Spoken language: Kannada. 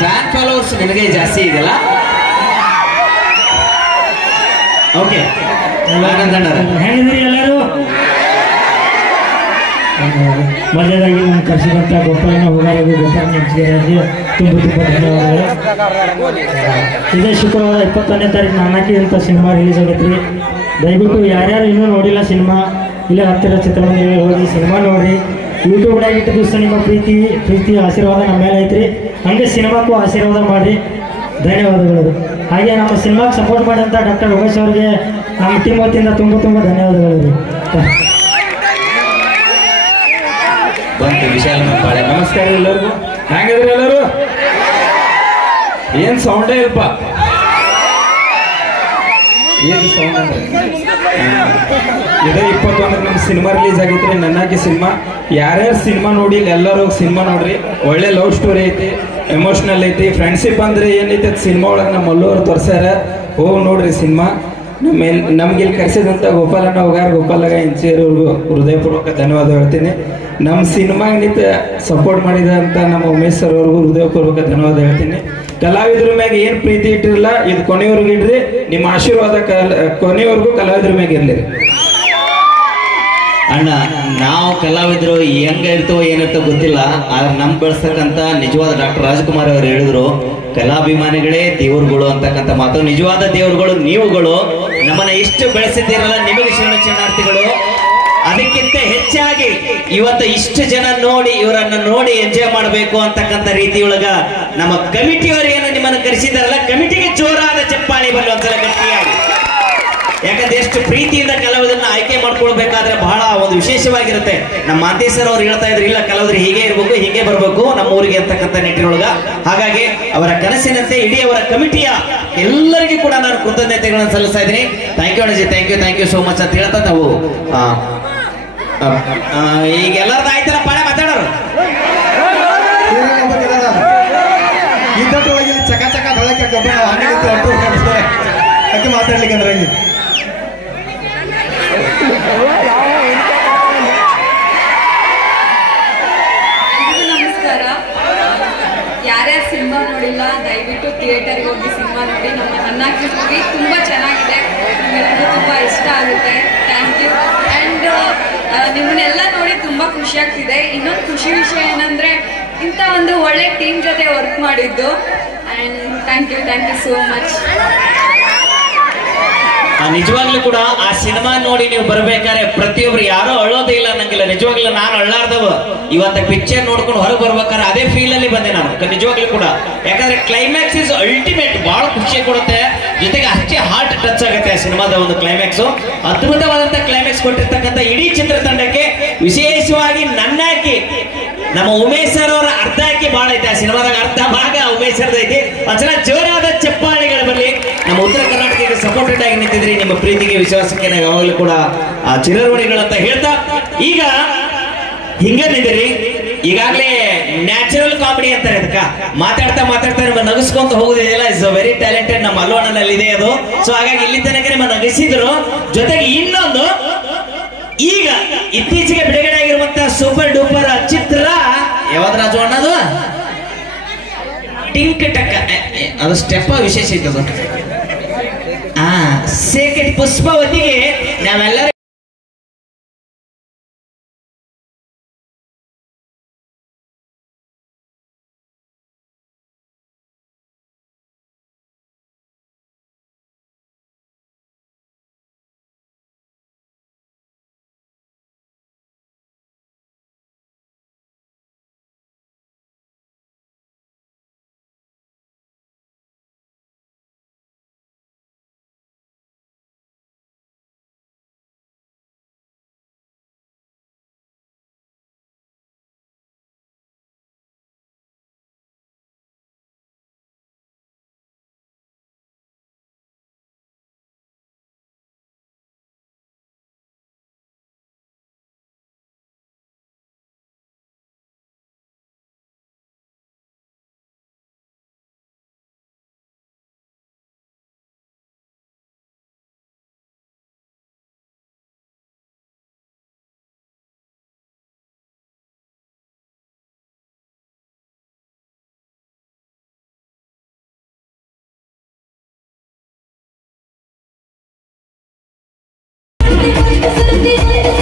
ಫ್ಯಾನ್ ಫಾಲೋವರ್ಸ್ ನಿನಗೆ ಜಾಸ್ತಿ ಇದೆಯಲ್ಲ. ಓಕೆ, ಹೇಗಿದ್ದೀರಿ ಎಲ್ಲರೂ? ಮೊದಲಾಗಿ ನಾನು ಕರೆಸಿದಂಥ ಗೋಪಾಲನ ಹೋಗಾರಿಗೆ ಗೋಪಾಲ ನೆಚ್ಚಿಗೆ ತುಂಬ ಧನ್ಯವಾದಗಳು. ಇದೇ ಶುಕ್ರವಾರ 21ನೇ ತಾರೀಕು ನಾನಾಕಿ ಅಂತ ಸಿನಿಮಾ ರಿಲೀಸ್ ಆಗೈತ್ರಿ. ದಯವಿಟ್ಟು ಯಾರ್ಯಾರು ಇನ್ನೂ ನೋಡಿಲ್ಲ ಸಿನಿಮಾ, ಇಲ್ಲೇ ಹತ್ತಿರ ಚಿತ್ರಮಂದಿರಗಳಿಗೆ ಹೋಗಿ ಸಿನಿಮಾ ನೋಡ್ರಿ. ಯೂಟ್ಯೂಬ್ನಾಗ ಇಟ್ಟು ದಿವಸ ನಿಮ್ಮ ಪ್ರೀತಿ ಆಶೀರ್ವಾದ ನಮ್ಮ ಮೇಲೆ ಐತ್ರಿ. ಹಂಗೆ ಸಿನಿಮಾಕ್ಕೂ ಆಶೀರ್ವಾದ ಮಾಡಿರಿ. ಧನ್ಯವಾದಗಳು. ಹಾಗೆ ನಮ್ಮ ಸಿನಿಮಾಗೆ ಸಪೋರ್ಟ್ ಮಾಡಿದಂಥ ಡಾಕ್ಟರ್ ಉಮೇಶ್ ಅವರಿಗೆ ನಮ್ಮ ಟೀಮ್ ವತಿಯಿಂದ ತುಂಬ ಧನ್ಯವಾದಗಳು ರೀ. ಬಂತು ವಿಶಾಲ ಪಾಳೆ. ನಮಸ್ಕಾರ ಎಲ್ಲರಿಗೂ. ಹೆಂಗಿದ್ರಿ ಎಲ್ಲರೂ? ಏನ್ ಸೌಂಡೇ ಇಲ್ಪ. ಏನು ಸೌಂಡ್ ಅಂದ್ರೆ ಇದೇ 21 ನಮ್ಮ ಸಿನಿಮಾ ರಿಲೀಸ್ ಆಗೈತ್ರಿ. ನನ್ನಾಕಿ ಸಿನಿಮಾ. ಯಾರ್ಯಾರು ಸಿನಿಮಾ ನೋಡಿಲ್ಲ ಎಲ್ಲರೂ ಸಿನಿಮಾ ನೋಡ್ರಿ. ಒಳ್ಳೆ ಲವ್ ಸ್ಟೋರಿ ಐತಿ, ಎಮೋಷನಲ್ ಐತಿ. ಫ್ರೆಂಡ್ಶಿಪ್ ಅಂದ್ರೆ ಏನೈತಿ ಅದು ಸಿನಿಮಾ ಒಳಗೆ ನಮ್ಮ ಮಲ್ಲೂರು ತೋರ್ಸ್ಯಾರ. ಹೋಗಿ ನೋಡ್ರಿ ಸಿನಿಮಾ. ನಮ್ಗೆ ಇಲ್ಲಿ ಕರೆಸಿದಂಥ ಗೋಪಾಲಣ್ಣ ಹೋಗಾರ ಗೋಪಾಲಗ ಇಂಚೇರಿವ್ರಿಗೂ ಹೃದಯಪೂರ್ವಕ ಧನ್ಯವಾದ ಹೇಳ್ತೀನಿ. ನಮ್ಮ ಸಿನಿಮಾ ನಿಂತ ಸಪೋರ್ಟ್ ಮಾಡಿದಂಥ ನಮ್ಮ ಉಮೇಶ್ ಸರ್ ಅವ್ರಿಗೂ ಹೃದಯಪೂರ್ವಕ ಧನ್ಯವಾದ ಹೇಳ್ತೀನಿ. ಕಲಾವಿದ್ರ ಮ್ಯಾಗ ಏನು ಪ್ರೀತಿ ಇಟ್ಟಿರಲ್ಲ ಇದು ಕೊನೆಯವ್ರಿಗೆ ಇಡ್ರಿ. ನಿಮ್ಮ ಆಶೀರ್ವಾದ ಕೊನೆಯವರೆಗೂ ಕಲಾವಿದ್ರ ಮ್ಯಾಗ ಇರ್ಲಿ. ಅಣ್ಣ, ನಾವು ಕಲಾವಿದರು ಹೆಂಗ ಇರ್ತವೋ ಏನಿರ್ತೋ ಗೊತ್ತಿಲ್ಲ, ಆದ್ರೆ ನಮ್ ಬೆಳೆಸ್ತಕ್ಕಂತ ನಿಜವಾದ ಡಾಕ್ಟರ್ ರಾಜ್ಕುಮಾರ್ ಅವರು ಹೇಳಿದ್ರು, ಕಲಾಭಿಮಾನಿಗಳೇ ದೇವರುಗಳು ಅಂತಕ್ಕಂಥ ಮಾತು. ನಿಜವಾದ ದೇವರುಗಳು ನೀವುಗಳು. ನಮ್ಮನ್ನ ಎಷ್ಟು ಬೆಳೆಸಿದ್ದೀರಲ್ಲ, ನಿಮಗೆ ಶರಣಾರ್ಥಿಗಳು. ಅದಕ್ಕಿಂತ ಹೆಚ್ಚಾಗಿ ಇವತ್ತು ಇಷ್ಟು ಜನ ನೋಡಿ ಇವರನ್ನ ನೋಡಿ ಎಂಜಾಯ್ ಮಾಡಬೇಕು ಅಂತಕ್ಕಂಥ ರೀತಿಯೊಳಗ ನಮ್ಮ ಕಮಿಟಿಯವರು ಏನು ನಿಮ್ಮನ್ನು ಕರೆಸಿದಾರಲ್ಲ, ಕಮಿಟಿಗೆ ಜೋರಾದ ಚಪ್ಪಾಳಿ ಬರಲಿ ಒಂದ್ಸಲ ಗಟ್ಟಿಯಾಗಿ. ಯಾಕಂದ್ರೆ ಎಷ್ಟು ಪ್ರೀತಿಯಿಂದ ಕಲಾವಿದರನ್ನ ಆಯ್ಕೆ ಮಾಡ್ಕೊಳ್ಬೇಕಾದ್ರೆ ಬಹಳ ಒಂದು ವಿಶೇಷವಾಗಿರುತ್ತೆ. ನಮ್ಮ ಮಾಂತೇಶ್ ಸರ್ ಅವ್ರು ಹೇಳ್ತಾ ಇದ್ರು, ಇಲ್ಲ ಕಲಾವಿದರು ಹೀಗೆ ಇರ್ಬೇಕು, ಹೀಗೆ ಬರ್ಬೇಕು ನಮ್ಮ ಊರಿಗೆ ಅಂತಕ್ಕಂಥ ನಿಟ್ಟಿನೊಳಗ. ಹಾಗಾಗಿ ಅವರ ಕನಸಿನಂತೆ ಇಡೀ ಅವರ ಕಮಿಟಿಯ ಎಲ್ಲರಿಗೂ ಕೂಡ ನಾನು ಕೃತಜ್ಞತೆಗಳನ್ನು ಸಲ್ಲಿಸ್ತಾ ಇದ್ದೀನಿ. ಥ್ಯಾಂಕ್ ಯು ಅಣ್ಣಜಿ, ಥ್ಯಾಂಕ್ ಯು ಸೋ ಮಚ್ ಅಂತ ಹೇಳ್ತಾ ನಾವು ಈಗ ಎಲ್ಲರದ್ದು ಆಯ್ತಲ್ಲ ಪಾಳೆ ಮಾತಾಡೋರು. ಚಕ ಚಕ ಮಾತಾಡ್ಲಿಕ್ಕೆ ಅಂದ್ರೆ ನಮಸ್ಕಾರ. ಯಾರ್ಯಾರು ಸಿನಿಮಾ ನೋಡಿಲ್ಲ ದಯವಿಟ್ಟು ಥಿಯೇಟರ್ಗೆ ಹೋಗಿ ಸಿನಿಮಾ ನೋಡಿ. ನಮ್ಮ ನನ್ನಾಕಿ ಮೂವಿ ತುಂಬ ಚೆನ್ನಾಗಿದೆ, ನಿಮ್ಮೆಲ್ಲರಿಗೂ ತುಂಬ ಇಷ್ಟ ಆಗುತ್ತೆ. Thank you. ಆ್ಯಂಡ್ ನಿಮ್ಮನ್ನೆಲ್ಲ ನೋಡಿ ತುಂಬ ಖುಷಿ ಆಗ್ತಿದೆ. ಇನ್ನೊಂದು ಖುಷಿ ವಿಷಯ ಏನಂದರೆ ಇಂಥ ಒಂದು ಒಳ್ಳೆ ಟೀಮ್ ಜೊತೆ ವರ್ಕ್ ಮಾಡಿದ್ದು. And thank you so much. ನಿಜವಾಗ್ಲೂ ಕೂಡ ಆ ಸಿನಿಮಾ ನೋಡಿ ನೀವು ಬರ್ಬೇಕಾದ್ರೆ ಪ್ರತಿಯೊಬ್ರು ಯಾರೋ ಅಳ್ಳೋದೇ ಇಲ್ಲ ಅನ್ನಂಗಿಲ್ಲ. ನಿಜವಾಗ್ಲೂ ನಾನು ಅಳ್ಳಾರ್ದವ ಇವತ್ತ ಪಿಕ್ಚರ್ ನೋಡ್ಕೊಂಡು ಹೊರಗೆ ಬರ್ಬೇಕಾದ್ರೆ ಅದೇ ಫೀಲ್ ಅಲ್ಲಿ ಬಂದೆ ನಾನು ನಿಜವಾಗ್ಲೂ ಕೂಡ. ಯಾಕಂದ್ರೆ ಕ್ಲೈಮ್ಯಾಕ್ಸ್ ಇಸ್ ಅಲ್ಟಿಮೇಟ್, ಬಹಳ ಖುಷಿ ಕೊಡುತ್ತೆ. ಜೊತೆಗೆ ಅಷ್ಟೇ ಹಾರ್ಟ್ ಟಚ್ ಆಗುತ್ತೆ ಆ ಸಿನಿಮಾದ ಒಂದು ಕ್ಲೈಮ್ಯಾಕ್ಸ್. ಅದ್ಭುತವಾದಂತ ಕ್ಲೈಮ್ಯಾಕ್ಸ್ ಕೊಟ್ಟಿರ್ತಕ್ಕಂಥ ಇಡೀ ಚಿತ್ರತಂಡಕ್ಕೆ, ವಿಶೇಷವಾಗಿ ನನ್ನಾಕಿ ನಮ್ಮ ಉಮೇಶ್ ಸರ್ ಅವರ ಅರ್ಧ ಹಾಕಿ ಬಹಳ ಐತೆ ಆ ಸಿನಿಮಾದಾಗ. ಅರ್ಧ ಭಾಗ ಉಮೇಶ್ ಸರ್ದ ಐತಿ. ಒಂದ್ಸಲ ಜೋರಾದ ಚಪ್ಪಾಳಿಗಳು ಬರಲಿ. ನಮ್ಮ ಉತ್ತರ ಕರ್ನಾಟಕಕ್ಕೆ ಸಪೋರ್ಟೆಡ್ ಆಗಿ ನಿಂತಿದ್ರಿ. ನಿಮ್ಮ ಪ್ರೀತಿಗೆ ವಿಶ್ವಾಸಕ್ಕೆ ನಾವು ಯಾವಾಗಲೂ ಕೂಡ ಚಿರಋಣಿಗಳಂತ ಹೇಳ್ತಾ, ಈಗ ಹಿಂಗೇನಿದ್ದೀರಿ ಈಗಾಗಲೇ ನ್ಯಾಚುರಲ್ ಕಾಮಿಡಿ ಅಂತಾರೆ ಅದಕ್ಕ. ಮಾತಾಡ್ತಾ ನಿಮ್ಮ ನಗಿಸ್ಕೊಂತ ಹೋಗುದಿದೆಯಲ್ಲ, ಇಸ್ ವೆರಿ ಟ್ಯಾಲೆಂಟೆಡ್. ನಮ್ಮ ಅಲ್ವಾಣನಲ್ಲಿ ಇದೆ ಅದು. ಸೊ ಹಾಗಾಗಿ ಇಲ್ಲಿ ತನಕ ನಿಮ್ಮ ನಗಿಸಿದ್ರು. ಜೊತೆಗೆ ಇನ್ನೊಂದು, ಈಗ ಇತ್ತೀಚೆಗೆ ಬಿಡುಗಡೆ ಆಗಿರುವಂತಹ ಸೂಪರ್ ಡೂಪರ್ ಚಿತ್ರ ಯಾವ್ದು ರಾಜು ಅನ್ನೋದು ಟಿಂಕ್ ಟಕ್, ಅದು ಸ್ಟೆಪ್ ವಿಶೇಷ ಇತ್ತು. ಸೇಕೆಟ್ ಪುಷ್ಪವತಿಗೆ ನಾವೆಲ್ಲರೂ Thank you.